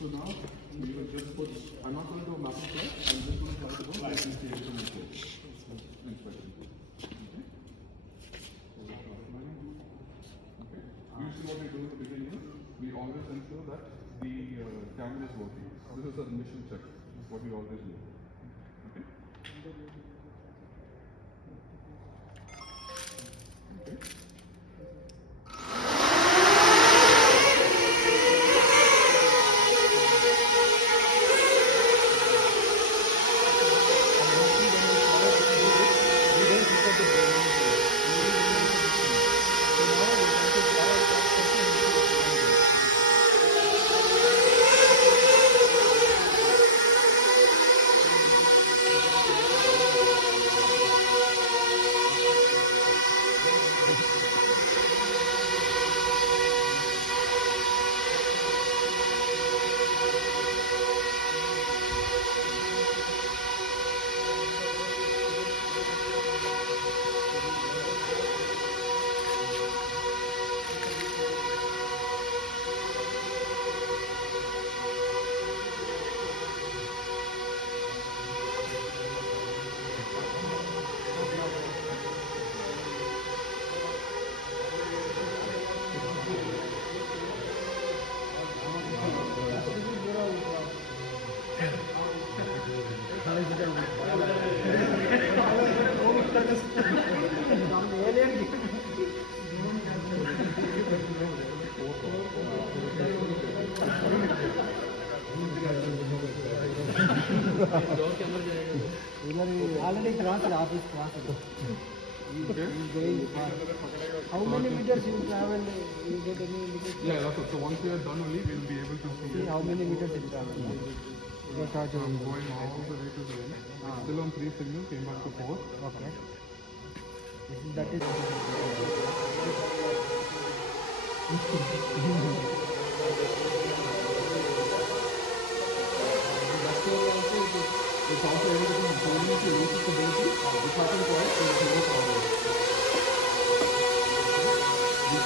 So now we will just put, I'm not going to do a massive flight, I'm just going to try to go like you see it from this way. Inspection. Okay? So we'll start flying. Okay. Usually what we do in the beginning is, we always ensure that the camera is working. This is a mission check. This is what we always do. Okay? Okay. Already crossed the office, crossed. He's going far. How many meters you travel? You get any indication? Yeah, that's it. So once we are done only, we will be able to See how many meters you travel. I'm going all the way to the end. Still on 3 signal, came back to 4. Okay. That is. It's also everything according to reach stability, departing point, and zero power. The